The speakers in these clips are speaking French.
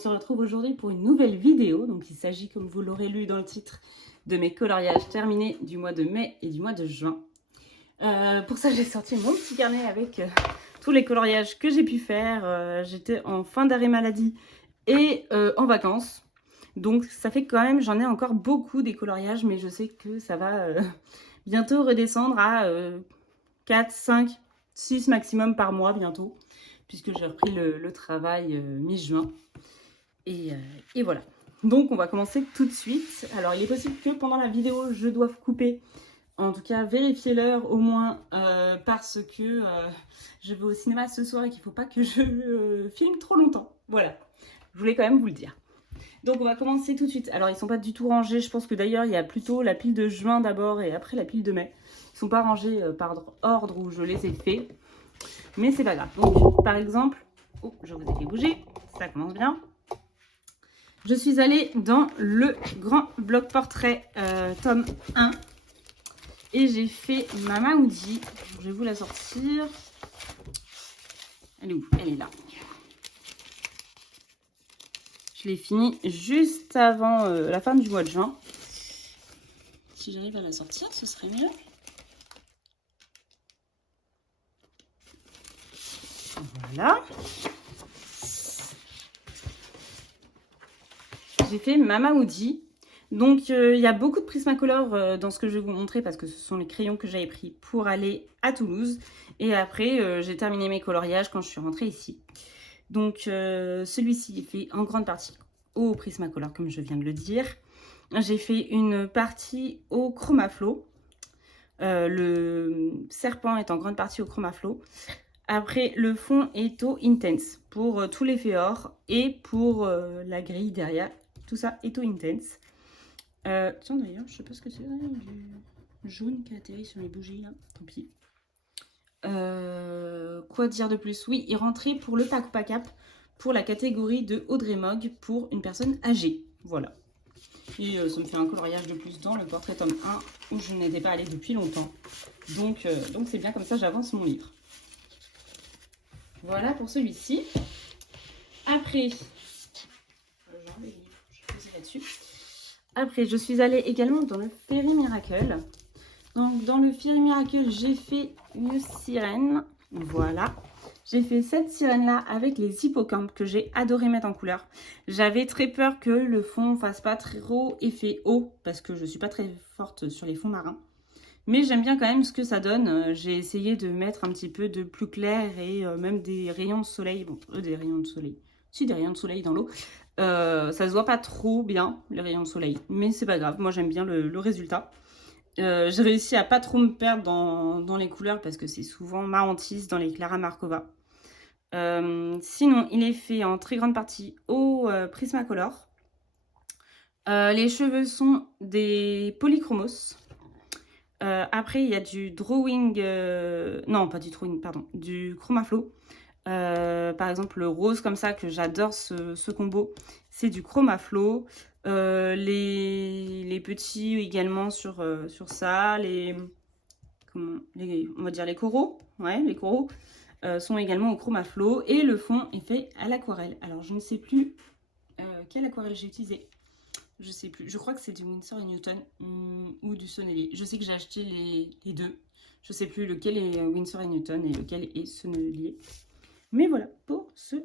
se retrouve aujourd'hui pour une nouvelle vidéo. Donc il s'agit, comme vous l'aurez lu dans le titre, de mes coloriages terminés du mois de mai et du mois de juin. Pour ça, j'ai sorti mon petit carnet avec tous les coloriages que j'ai pu faire. J'étais en fin d'arrêt maladie et en vacances. Donc ça fait quand même, j'en ai encore beaucoup des coloriages, mais je sais que ça va bientôt redescendre à 4, 5, 6 maximum par mois bientôt, puisque j'ai repris le travail mi-juin. Et voilà. Donc on va commencer tout de suite. Alors il est possible que pendant la vidéo, je doive couper. En tout cas, vérifiez l'heure au moins parce que je vais au cinéma ce soir et qu'il ne faut pas que je filme trop longtemps. Voilà, je voulais quand même vous le dire. Donc on va commencer tout de suite. Alors ils ne sont pas du tout rangés. Je pense que d'ailleurs il y a plutôt la pile de juin d'abord et après la pile de mai. Ils ne sont pas rangés par ordre où je les ai faits. Mais c'est pas grave. Donc par exemple, oh, je vous ai fait bouger. Ça commence bien. Je suis allée dans le grand bloc portrait tome 1. Et j'ai fait ma Maoudi. Je vais vous la sortir. Elle est où? Elle est là. Je l'ai fini juste avant la fin du mois de juin. Si j'arrive à la sortir, ce serait mieux. Voilà. J'ai fait ma Maoudi. Donc, il y a beaucoup de Prismacolor dans ce que je vais vous montrer parce que ce sont les crayons que j'avais pris pour aller à Toulouse. Et après, j'ai terminé mes coloriages quand je suis rentrée ici. Donc, celui-ci est fait en grande partie au Prismacolor, comme je viens de le dire. J'ai fait une partie au Chromaflow. Le serpent est en grande partie au Chromaflow. Après, le fond est au Intense pour tous les féors et pour la grille derrière. Tout ça est au Intense. Tiens d'ailleurs, je sais pas ce que c'est, du jaune qui a atterri sur mes bougies là, tant pis. Quoi dire de plus? Oui, il rentrait pour le pack pack-up pour la catégorie de Audrey Mogg pour une personne âgée. Voilà. Et ça me fait un coloriage de plus dans le portrait tome 1 où je n'étais pas allée depuis longtemps. Donc c'est bien, comme ça j'avance mon livre. Voilà pour celui-ci. Après, je vais poser là-dessus. Après, je suis allée également dans le Fairy Miracle. Donc, dans le Fairy Miracle, j'ai fait une sirène. Voilà. J'ai fait cette sirène-là avec les hippocampes que j'ai adoré mettre en couleur. J'avais très peur que le fond fasse pas trop effet haut parce que je suis pas très forte sur les fonds marins. Mais j'aime bien quand même ce que ça donne. J'ai essayé de mettre un petit peu de plus clair et même des rayons de soleil. Bon, des rayons de soleil. Si, des rayons de soleil dans l'eau. Ça se voit pas trop bien, les rayons de soleil. Mais c'est pas grave, moi j'aime bien le résultat. J'ai réussi à pas trop me perdre dans les couleurs parce que c'est souvent ma hantise dans les Clara Markova. Sinon, il est fait en très grande partie au Prismacolor. Les cheveux sont des polychromos. Après, il y a du drawing... non, pas du drawing, pardon. Du Chromaflow. Par exemple, le rose comme ça, que j'adore ce combo, c'est du Chromaflow. Les petits également sur ça. On va dire les coraux. Ouais, les coraux sont également au Chromaflow. Et le fond est fait à l'aquarelle. Alors, je ne sais plus quelle aquarelle j'ai utilisé. Je sais plus, je crois que c'est du Winsor & Newton ou du Sennelier. Je sais que j'ai acheté les deux. Je sais plus lequel est Winsor & Newton et lequel est Sennelier. Mais voilà pour ce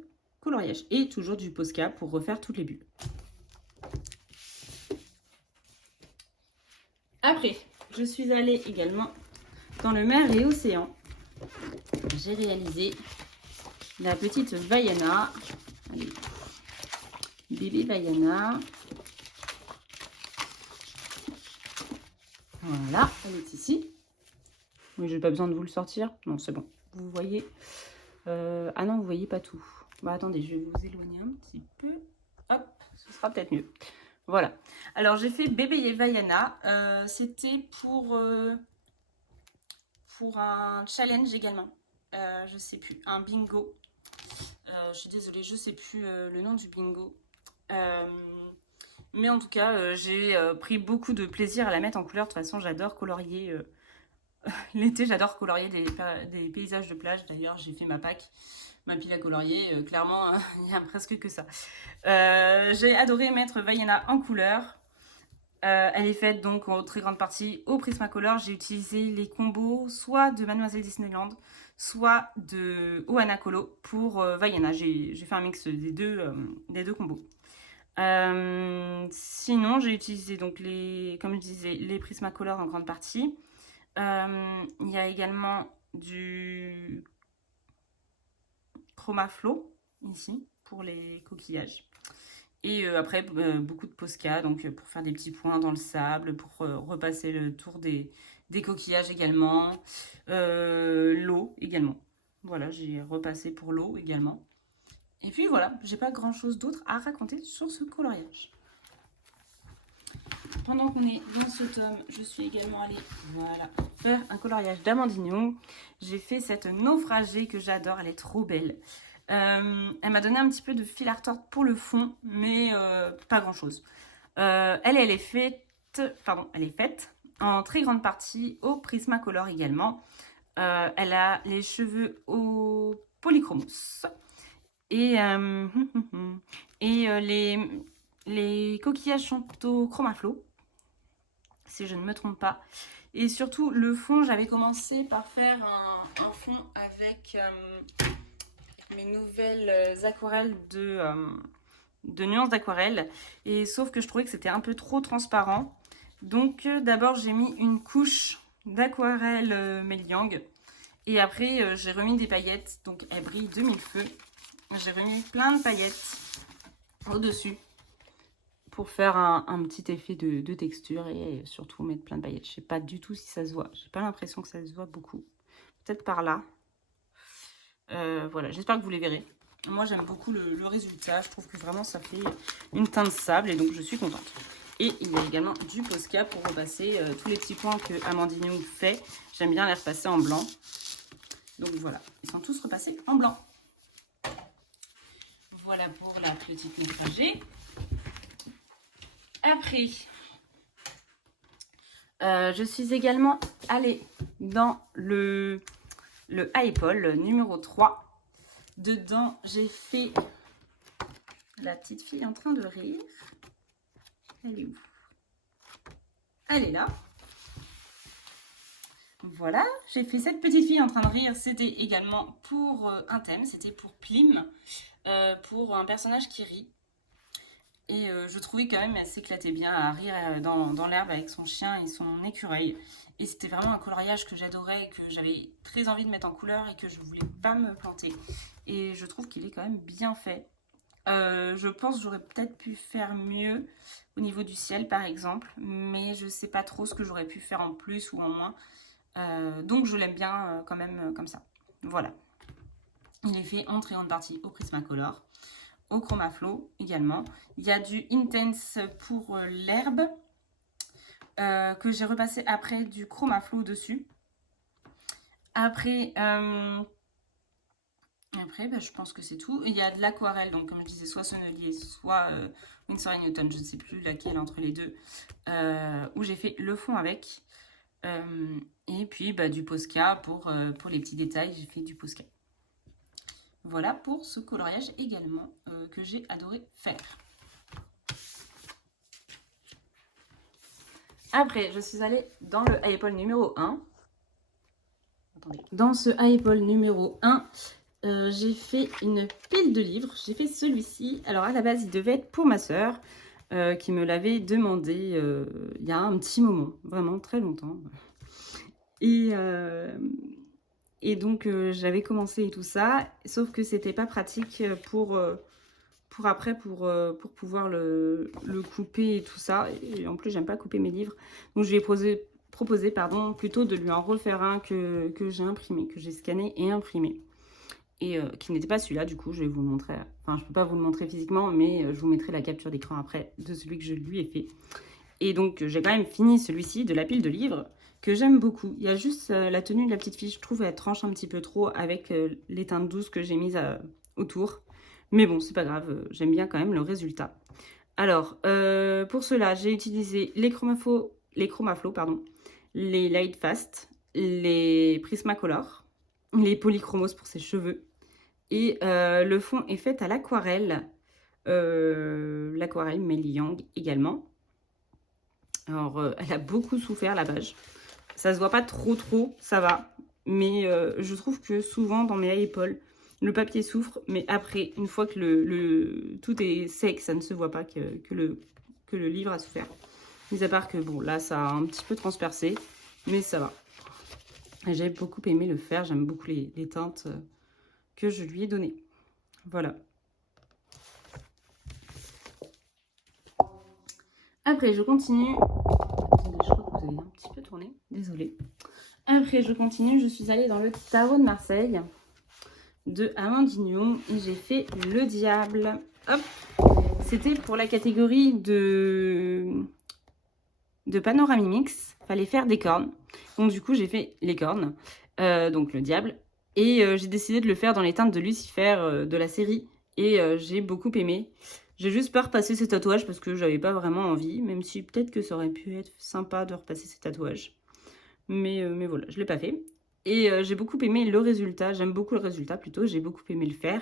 coloriage. Et toujours du Posca pour refaire toutes les bulles. Après, je suis allée également dans le mer et océan. J'ai réalisé la petite Vaiana. Allez, bébé Vaiana. Voilà, elle est ici. Oui, j'ai pas besoin de vous le sortir. Non, c'est bon. Vous voyez. Ah non, vous voyez pas tout. Bah attendez, je vais vous éloigner un petit peu. Hop, ce sera peut-être mieux. Voilà. Alors j'ai fait bébé Vaiana. C'était pour un challenge également. Je sais plus, un bingo. Je suis désolée, je sais plus le nom du bingo. Mais en tout cas, j'ai pris beaucoup de plaisir à la mettre en couleur. De toute façon, j'adore colorier. L'été, j'adore colorier des paysages de plage. D'ailleurs, j'ai fait ma PAC ma pile à colorier, clairement, il n'y a presque que ça. J'ai adoré mettre Vaiana en couleur. Elle est faite donc en très grande partie au Prismacolor. J'ai utilisé les combos soit de Mademoiselle Disneyland, soit de Ohana Colo pour Vaiana. J'ai fait un mix des deux combos. Sinon, j'ai utilisé donc comme je disais, les Prismacolor en grande partie. Il y a également du Chromaflow ici pour les coquillages. Et après, beaucoup de Posca, donc pour faire des petits points dans le sable, pour repasser le tour des coquillages également. L'eau également. Voilà, j'ai repassé pour l'eau également. Et puis voilà, j'ai pas grand chose d'autre à raconter sur ce coloriage. Pendant qu'on est dans ce tome, je suis également allée faire un coloriage d'Amandine. J'ai fait cette naufragée que j'adore, elle est trop belle. Elle m'a donné un petit peu de fil à retordre pour le fond, mais pas grand chose. Elle est faite en très grande partie au Prismacolor également. Elle a les cheveux au Polychromos. Et, les coquillages sont au Chromaflow, si je ne me trompe pas. Et surtout, le fond, j'avais commencé par faire un fond avec mes nouvelles aquarelles de nuances d'aquarelle. Et sauf que je trouvais que c'était un peu trop transparent. Donc d'abord, j'ai mis une couche d'aquarelle Meliang. Et après, j'ai remis des paillettes. Donc elles brillent de mille feux. J'ai remis plein de paillettes au-dessus pour faire un petit effet de texture et surtout mettre plein de paillettes. Je sais pas du tout si ça se voit. J'ai pas l'impression que ça se voit beaucoup. Peut-être par là. Voilà, j'espère que vous les verrez. Moi, j'aime beaucoup le résultat. Je trouve que vraiment, ça fait une teinte sable et donc je suis contente. Et il y a également du Posca pour repasser tous les petits points que Amandine fait. J'aime bien les repasser en blanc. Donc voilà, ils sont tous repassés en blanc. Voilà pour la petite naufragée. Après, je suis également allée dans le Apple numéro 3. Dedans, j'ai fait la petite fille en train de rire. Elle est où? Elle est là. Voilà, j'ai fait cette petite fille en train de rire. C'était également pour un thème, c'était pour Plim, pour un personnage qui rit. Et je trouvais quand même, elle s'éclatait bien à rire dans l'herbe avec son chien et son écureuil. Et c'était vraiment un coloriage que j'adorais, que j'avais très envie de mettre en couleur et que je voulais pas me planter. Et je trouve qu'il est quand même bien fait. Je pense que j'aurais peut-être pu faire mieux au niveau du ciel par exemple, mais je sais pas trop ce que j'aurais pu faire en plus ou en moins. Donc je l'aime bien quand même comme ça. Voilà. Il est fait en très grande partie au Prismacolor, au Chromaflow également. Il y a du Intense pour l'herbe que j'ai repassé après du Chromaflow dessus. Après, je pense que c'est tout. Il y a de l'aquarelle, donc comme je disais, soit Sonnelier, soit Winsor & Newton, je ne sais plus laquelle entre les deux, où j'ai fait le fond avec. Et puis du Posca pour les petits détails, j'ai fait du Posca. Voilà pour ce coloriage également que j'ai adoré faire. Après, je suis allée dans le Apple numéro 1. Attendez. Dans ce Apple numéro 1, j'ai fait une pile de livres. J'ai fait celui-ci. Alors à la base, il devait être pour ma sœur qui me l'avait demandé il y a un petit moment, vraiment très longtemps. Et donc j'avais commencé et tout ça, sauf que c'était pas pratique pour pouvoir le couper et tout ça. Et en plus, j'aime pas couper mes livres. Donc je lui ai proposé plutôt de lui en refaire un que j'ai imprimé, que j'ai scanné et imprimé. Et qui n'était pas celui-là, du coup, je vais vous le montrer. Enfin, je peux pas vous le montrer physiquement, mais je vous mettrai la capture d'écran après de celui que je lui ai fait. Et donc, j'ai quand même fini celui-ci de la pile de livres que j'aime beaucoup. Il y a juste la tenue de la petite fille, je trouve, elle tranche un petit peu trop avec les teintes douces que j'ai mises autour. Mais bon, c'est pas grave, j'aime bien quand même le résultat. Alors, pour cela, j'ai utilisé les Chromaflow, les Lightfast, les Prismacolor, les Polychromos pour ses cheveux Et le fond est fait à l'aquarelle. L'aquarelle Mei Liang également. Alors, elle a beaucoup souffert la page. Ça se voit pas trop, ça va. Mais je trouve que souvent dans mes épaules, le papier souffre. Mais après, une fois que tout est sec, ça ne se voit pas que le livre a souffert. Mis à part que, bon, là, ça a un petit peu transpercé. Mais ça va. J'ai beaucoup aimé le faire. J'aime beaucoup les teintes que je lui ai données. Voilà. Après, je continue. Attendez, je crois que vous avez un petit peu tourné. Désolée. Après, je continue. Je suis allée dans le Tarot de Marseille de Amandine Young et j'ai fait le diable. Hop. C'était pour la catégorie de Panoramimix. Fallait faire des cornes. Donc du coup, j'ai fait les cornes. Donc le diable. Et j'ai décidé de le faire dans les teintes de Lucifer de la série. Et j'ai beaucoup aimé. J'ai juste pas repassé ces tatouages parce que j'avais pas vraiment envie. Même si peut-être que ça aurait pu être sympa de repasser ces tatouages. Mais voilà, je l'ai pas fait. Et j'ai beaucoup aimé le résultat. J'aime beaucoup le résultat plutôt. J'ai beaucoup aimé le faire.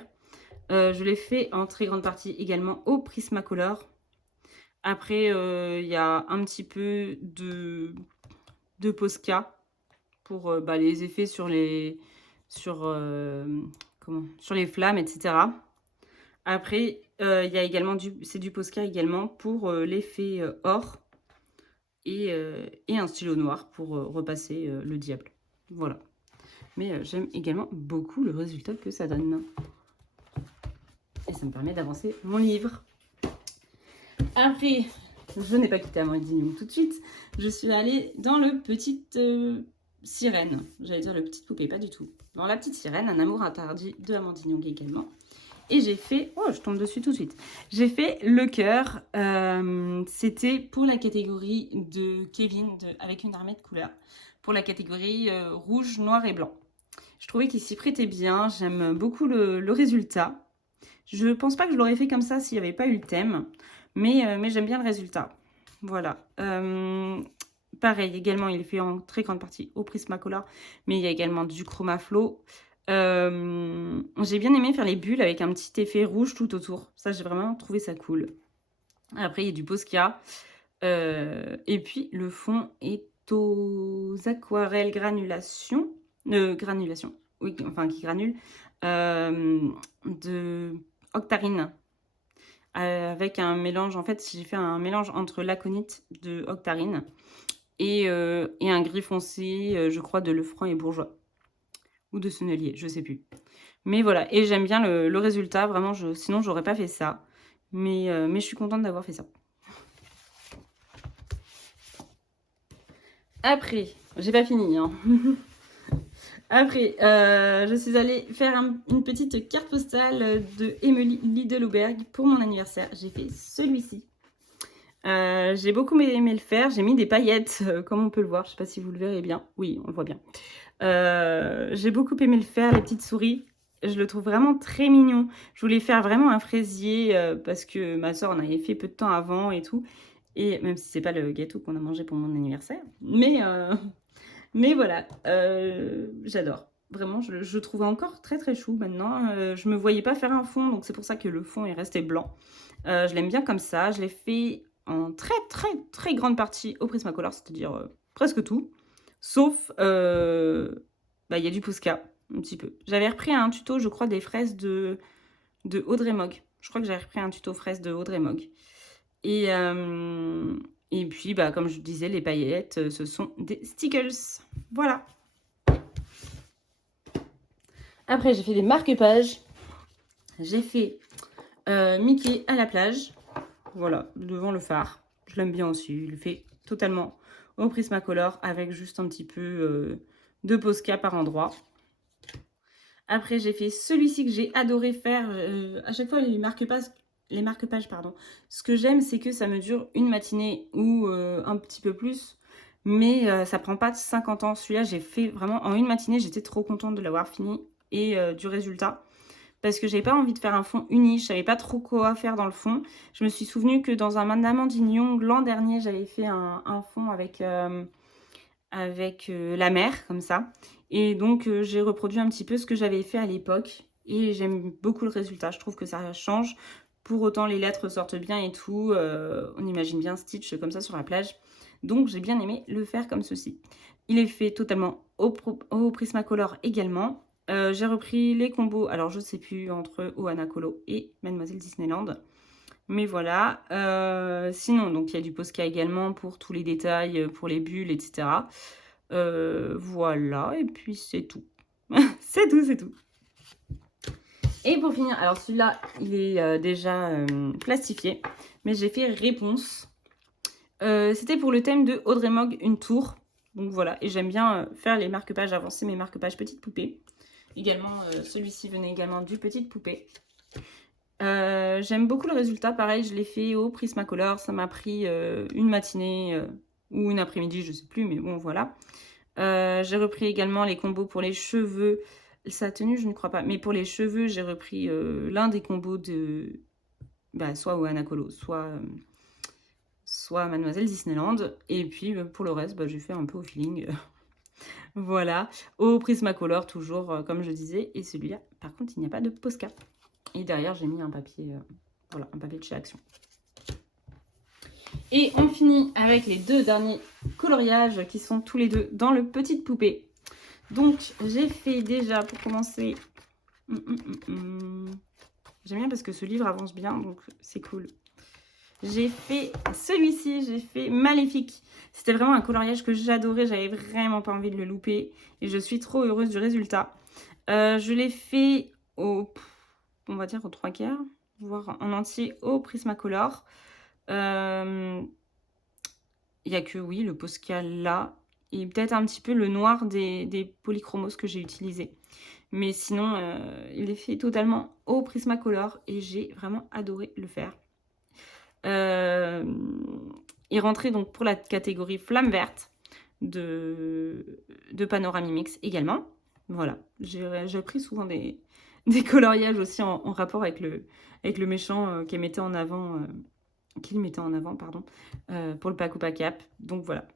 Je l'ai fait en très grande partie également au Prismacolor. Après, il y a un petit peu de Posca pour les effets sur les flammes, etc. Après, il y a également c'est du Posca également pour l'effet or et un stylo noir pour repasser le diable. Voilà. Mais j'aime également beaucoup le résultat que ça donne. Et ça me permet d'avancer mon livre. Après, je n'ai pas quitté Amandine Young tout de suite. Je suis allée dans le Petite Sirène. J'allais dire le Petite Poupée, pas du tout. Dans la Petite Sirène, un amour interdit de Amandine Young également. Et j'ai fait... Oh, je tombe dessus tout de suite. J'ai fait le cœur. C'était pour la catégorie de Kevin, avec une armée de couleurs. Pour la catégorie rouge, noir et blanc. Je trouvais qu'il s'y prêtait bien. J'aime beaucoup le résultat. Je pense pas que je l'aurais fait comme ça s'il n'y avait pas eu le thème. Mais j'aime bien le résultat. Voilà. Pareil, également, il est fait en très grande partie au Prismacolor. Mais il y a également du Chromaflow. J'ai bien aimé faire les bulles avec un petit effet rouge tout autour. Ça, j'ai vraiment trouvé ça cool. Après, il y a du Posca. Et puis, le fond est aux aquarelles granulation. Granulation. Oui, enfin, qui granule. De Octarine. Avec un mélange, en fait, j'ai fait un mélange entre l'aconite de Octarine et un gris foncé, je crois, de Lefranc et Bourgeois. Ou de Sennelier, je sais plus. Mais voilà, et j'aime bien le résultat, vraiment, sinon j'aurais pas fait ça. Mais je suis contente d'avoir fait ça. Après, j'ai pas fini, hein. Après, je suis allée faire une petite carte postale de Emily Lidlberg pour mon anniversaire. J'ai fait celui-ci. J'ai beaucoup aimé le faire. J'ai mis des paillettes, comme on peut le voir. Je sais pas si vous le verrez bien. Oui, on le voit bien. J'ai beaucoup aimé le faire, les petites souris. Je le trouve vraiment très mignon. Je voulais faire vraiment un fraisier parce que ma soeur en avait fait peu de temps avant et tout. Et même si c'est pas le gâteau qu'on a mangé pour mon anniversaire. Mais voilà, j'adore. Vraiment, je trouve encore très très chou maintenant. Je me voyais pas faire un fond, donc c'est pour ça que le fond est resté blanc. Je l'aime bien comme ça. Je l'ai fait en très très très grande partie au Prismacolor, c'est-à-dire presque tout. Sauf, il y a du Posca, un petit peu. J'avais repris un tuto, je crois, des fraises de Audrey Mogg. Je crois que j'avais repris un tuto fraises de Audrey Mogg. Et puis, comme je disais, les paillettes, ce sont des stickers. Voilà. Après, j'ai fait des marque-pages. J'ai fait Mickey à la plage. Voilà, devant le phare. Je l'aime bien aussi. Il le fait totalement au Prismacolor avec juste un petit peu de Posca par endroit. Après, j'ai fait celui-ci que j'ai adoré faire. À chaque fois, les marque-pages, pardon. Ce que j'aime, c'est que ça me dure une matinée ou un petit peu plus. Mais ça prend pas 50 ans. Celui-là, j'ai fait vraiment en une matinée. J'étais trop contente de l'avoir fini et du résultat. Parce que j'avais pas envie de faire un fond uni. Je savais pas trop quoi faire dans le fond. Je me suis souvenu que dans un Amandine Young, l'an dernier, j'avais fait un fond avec la mer, comme ça. Et donc, j'ai reproduit un petit peu ce que j'avais fait à l'époque. et j'aime beaucoup le résultat. Je trouve que ça change. Pour autant, les lettres sortent bien et tout. On imagine bien Stitch comme ça sur la plage. Donc, j'ai bien aimé le faire comme ceci. Il est fait totalement au Prismacolor également. J'ai repris les combos, alors je ne sais plus, entre Ohana Colo et Mademoiselle Disneyland. Mais voilà. Sinon, donc il y a du Posca également pour tous les détails, pour les bulles, etc. Voilà, et puis c'est tout. C'est tout, c'est tout. Et pour finir, alors celui-là, il est déjà plastifié, mais j'ai fait réponse. C'était pour le thème de Audrey Mogg, une tour. Donc voilà, et j'aime bien faire les marque-pages, avancer mes marque-pages petites poupées. Également, celui-ci venait également du petite poupée. J'aime beaucoup le résultat, pareil, je l'ai fait au Prismacolor. Ça m'a pris une matinée ou une après-midi, je sais plus, mais bon, voilà. J'ai repris également les combos pour les cheveux. Sa tenue, je ne crois pas. Mais pour les cheveux, j'ai repris l'un des combos de soit Ohana Colo, soit Mademoiselle Disneyland. Et puis pour le reste, j'ai fait un peu au feeling. Voilà. Au Prismacolor, toujours, comme je disais. Et celui-là, par contre, il n'y a pas de Posca. Et derrière, j'ai mis un papier, voilà, un papier de chez Action. Et on finit avec les deux derniers coloriages qui sont tous les deux dans le petite poupée. Donc, j'ai fait déjà, pour commencer... J'aime bien parce que ce livre avance bien, donc c'est cool. J'ai fait celui-ci, j'ai fait Maléfique. C'était vraiment un coloriage que j'adorais, j'avais vraiment pas envie de le louper. Et je suis trop heureuse du résultat. Je l'ai fait on va dire aux 3/4, voire en entier au Prismacolor. Il n'y a que, oui, le Posca là. Et peut-être un petit peu le noir des polychromos que j'ai utilisé. Mais sinon, il est fait totalement au Prismacolor et j'ai vraiment adoré le faire. Il rentrait donc pour la catégorie Flamme Verte de Panoramimix également. Voilà, j'ai pris souvent des coloriages aussi en rapport avec le méchant qu'il mettait en avant, pour le Paco Pacap. Donc voilà.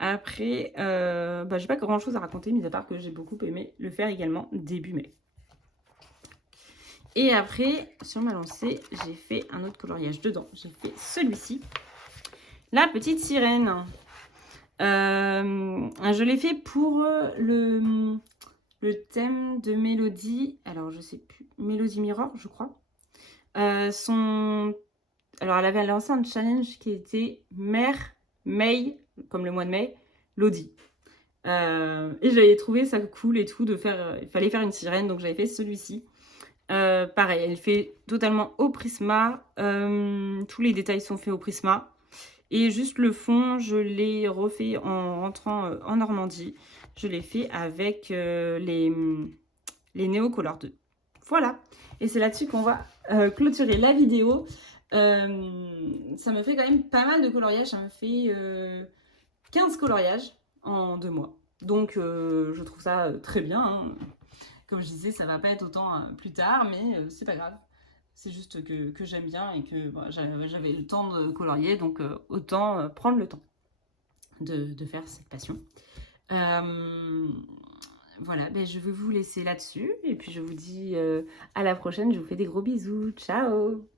Après, j'ai pas grand chose à raconter, mis à part que j'ai beaucoup aimé le faire également début mai. Et après, sur ma lancée, j'ai fait un autre coloriage dedans. J'ai fait celui-ci, la petite sirène. Je l'ai fait pour le thème de Mélodie. Alors, je sais plus. Mélodie Mirror, je crois. Alors, elle avait lancé un challenge qui était Mère, May, comme le mois de mai, Lodi. Et j'avais trouvé ça cool et tout de faire... il fallait faire une sirène, donc j'avais fait celui-ci. Pareil, elle fait totalement au Prisma. Tous les détails sont faits au Prisma. Et juste le fond, je l'ai refait en rentrant en Normandie. Je l'ai fait avec les Neocolor 2. Voilà. Et c'est là-dessus qu'on va clôturer la vidéo. Ça me fait quand même pas mal de coloriages. Ça me fait 15 coloriages en 2 mois. Donc, je trouve ça très bien. Hein. Comme je disais, ça va pas être autant plus tard, mais c'est pas grave. C'est juste que j'aime bien et que j'avais le temps de colorier, donc autant prendre le temps de faire cette passion. Voilà, je vais vous laisser là-dessus. Et puis je vous dis à la prochaine. Je vous fais des gros bisous. Ciao!